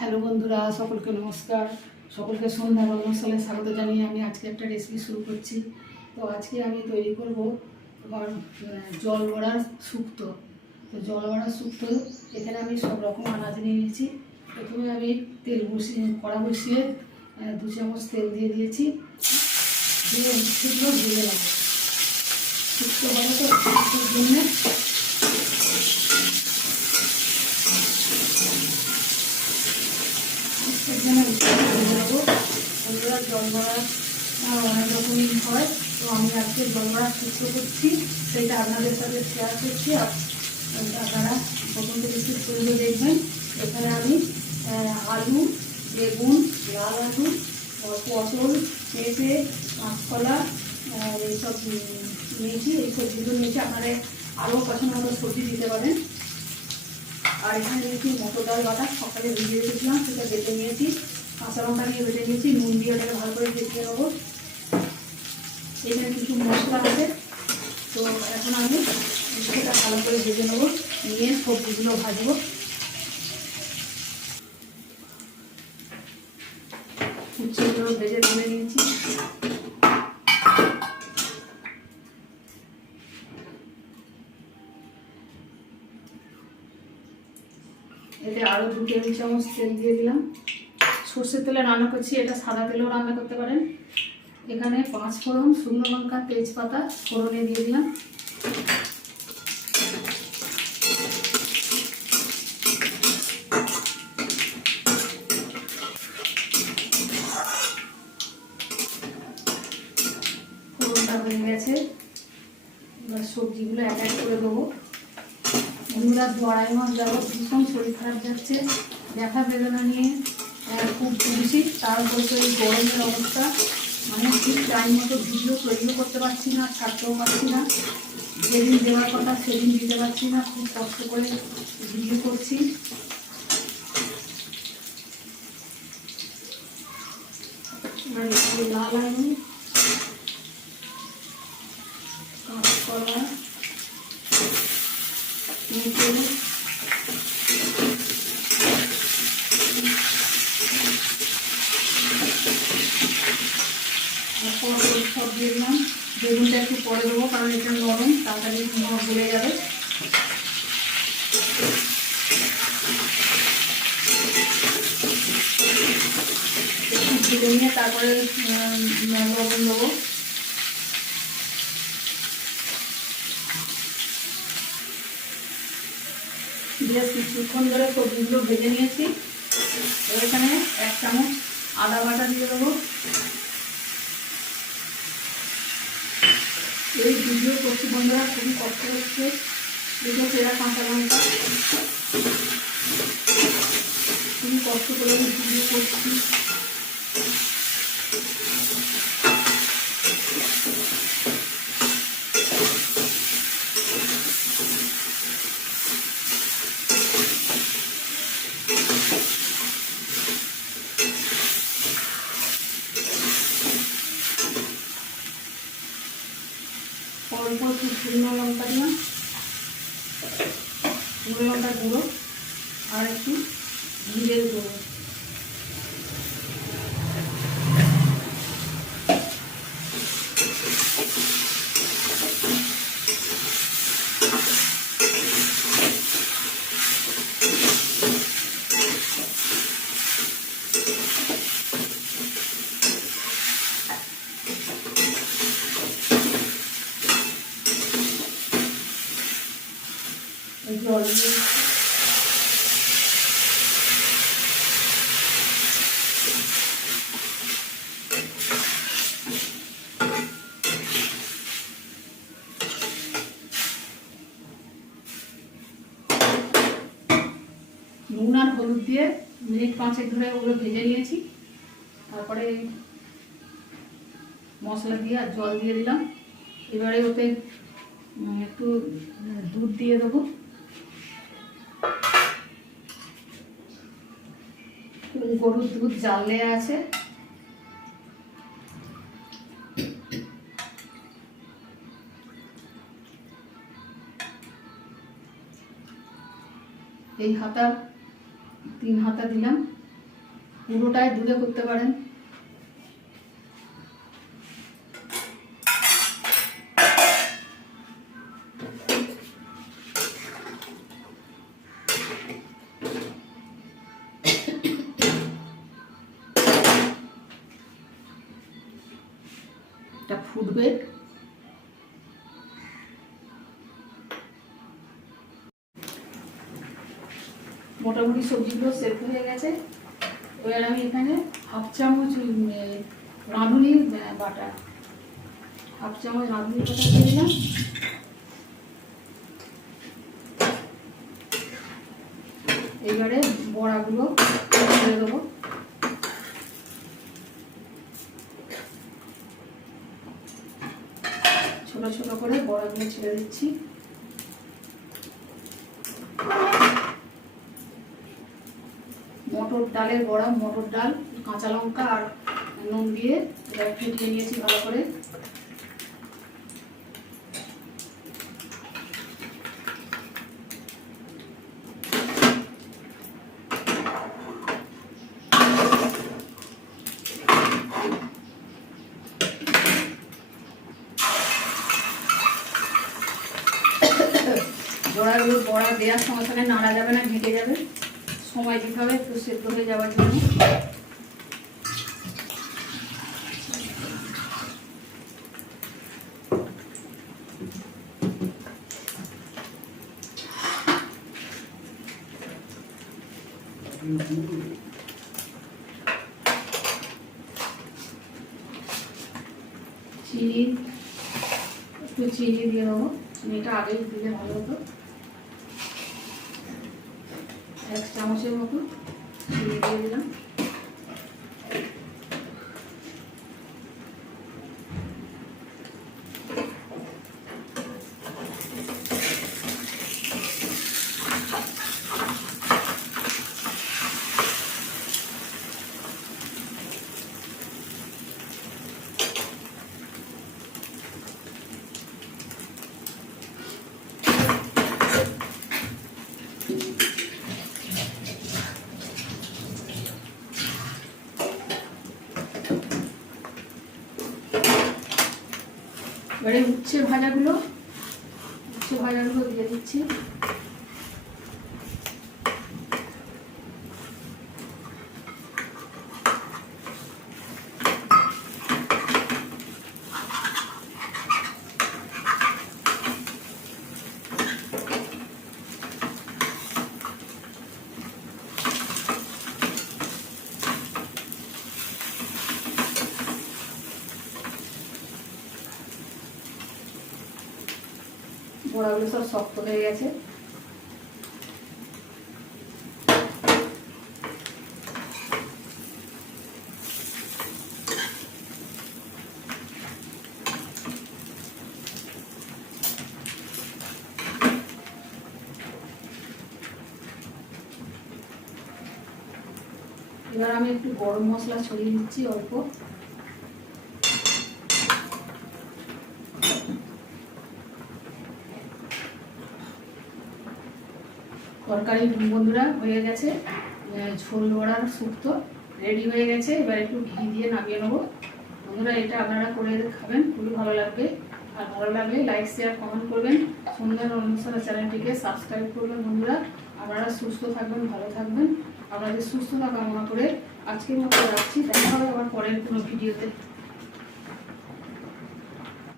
Hello বন্ধুরা, সকলকে নমস্কার। সকলকে সন্ধ্যা রন্ধনশালায় স্বাগত জানিয়ে আমি আজকে একটা রেসিপি শুরু করছি। তো আজকে আমি তৈরি করব তোমার জল বড়ার শুক্তো। তো জল বড়ার শুক্তো, এখানে আমি সব রকম আনাজ নিয়ে নিয়েছি। প্রথমে আমি তেল বসিয়ে, কড়া বসিয়ে দু চামচ তেল দিয়ে দিয়েছি। দিয়ে শুকনো ভেজে নেব শুক্তো বড়া তো এখানে দেবো বন্ধুরা জলবড়া অনেক রকমই হয়। তো আমি আজকে জলবড়া সুস্থ করছি। সেটা আপনাদের সাথে শেয়ার করছি। আপনারা প্রথম থেকে শেষ পর্যন্ত দেখবেন, এখানে আমি আলু, বেগুন, লাল আলু, পটল, পেঁপে কাঁচকলা এইসব নিয়েছি এই সবজিগুলো নিয়েছি আপনারা আরও পছন্দ মতো সবজি দিতে পারেন। আর এখানে নিয়েছি মটর ডাল বাটা, সকালে ভিজিয়ে রেখেছিলাম, সেটা বেটে নিয়েছি। কাঁচা লঙ্কা নিয়ে বেটে নিয়েছি, নুন দিয়ে ওটাকে ভালো করে ভেজিয়ে নেব। এখানে কিছু মশলা আছে, তো এখন আমি সেটা ভালো করে ভেজে নেব, নিয়ে সবজিগুলো ভাজবো উচ্ছেগুলো ভেজে তুলে নিয়েছি এতে আরও দু টেবিল চামচ তেল দিয়ে দিলাম। সর্ষের তেলে রান্না করছি, এটা সাদা তেলেও রান্না করতে পারেন। এখানে পাঁচ ফোড়ন, শুকনো লঙ্কা, তেজপাতা, ফোড়নে দিয়ে দিলাম। হয়ে গেছে। সবজিগুলো এক এক করে দেবো। আড়াই মাস যাব, ভীষণ শরীর খারাপ যাচ্ছে, ব্যথা বেদনা নিয়ে খুব ভুগছি তারপর তো এই গরমের অবস্থা। মানে ঠিক টাইম মতো ভিডিও তৈরিও করতে পারছি না, ছাড়তেও পারছি না। যেদিন দেওয়ার কথা সেদিন দিতে পারছি না, খুব কষ্ট করে ভিডিও করছি। লাল আলু কাঁচকলা পেঁপে ওই সব দিয়ে দিলাম। বেগুনটা একটু পরে দেবো, কারণ এটা নরম, তাড়াতাড়ি গলে যাবে। নিয়ে তারপরে লবণ দেবো। দিয়ে কিছুক্ষণ ধরে সবজিগুলো ভেজে নিয়েছি। এখানে এক চামচ আদা বাটা দিয়ে দেবো। এই ভিডিও করছি বন্ধুরা, খুবই কষ্ট হচ্ছে। দুটো সেরা কাঁচা লঙ্কা খুবই কষ্ট করে আমি ভিডিও করছি অল্প একটু শুকনো লঙ্কা দিলাম শুকনো লঙ্কা গুঁড়ো আর একটু জিরের গুঁড়ো। এই জল দিয়ে নুন আর হলুদ দিয়ে মিনিট পাঁচেক ধরে ওগুলো ভেজে নিয়েছি। তারপরে মশলা দিয়ে আর জল দিয়ে দিলাম। এবারে ওতে একটু দুধ দিয়ে দেবো। গরুর দুধ জাল আছে। এই হাতা তিন হাতা দিলাম। পুরোটাই দুধে করতে পারেন। এটা ফুটবে। মোটামুটি সবজিগুলো সেদ্ধ হয়ে গেছে। এবার আমি এখানে হাফ চামচ উম, এ, রাঁধুনি বাটা। হাফ চামচ রাঁধুনি বাটা দিয়ে দিলাম। এবারে বড়াগুলো ছেড়ে দেবো। ছোট ছোট করে বড়াগুলো ছেড়ে দিচ্ছি। মটর ডালের বড়া, মটর ডাল, কাঁচা লঙ্কা আর নুন দিয়ে ফেটিয়ে নিয়েছি ভালো করে। বড়াগুলো বড়া দেওয়ার সঙ্গে সঙ্গে নাড়া যাবে না ঢেকে যাবে। সময় দিতে হবে, একটু সেদ্ধ হয়ে যাওয়ার জন্য। চিনি, একটু চিনি দিয়ে দেবো। চিনিটা আগে দিলে ভালো হতো। এক চামচের মতো দিয়ে দিলাম। এবারে উচ্ছে ভাজাগুলো উচ্ছে ভাজাগুলো দিয়ে দিচ্ছি। বড়াগুলো সব শক্ত হয়ে গেছে। এবার আমি একটু গরম মশলা ছড়িয়ে দিচ্ছি অল্প। তরকারি বন্ধুরা হয়ে গেছে। ঝোল বড়ার শুক্তো রেডি হয়ে গেছে। এবার একটু ঘি দিয়ে নামিয়ে নেব। বন্ধুরা, এটা আপনারা করে খাবেন। খুবই ভালো লাগবে। আর ভালো লাগলে লাইক শেয়ার কমেন্ট করবেন। সুন্দর অনুষ্ঠানের চ্যানেলটিকে সাবস্ক্রাইব করবেন বন্ধুরা। আপনারা সুস্থ থাকবেন, ভালো থাকবেন। আপনাদের সুস্থতা কামনা করে আজকের মতো রাখছি। দেখা হবে আবার পরের কোনো ভিডিওতে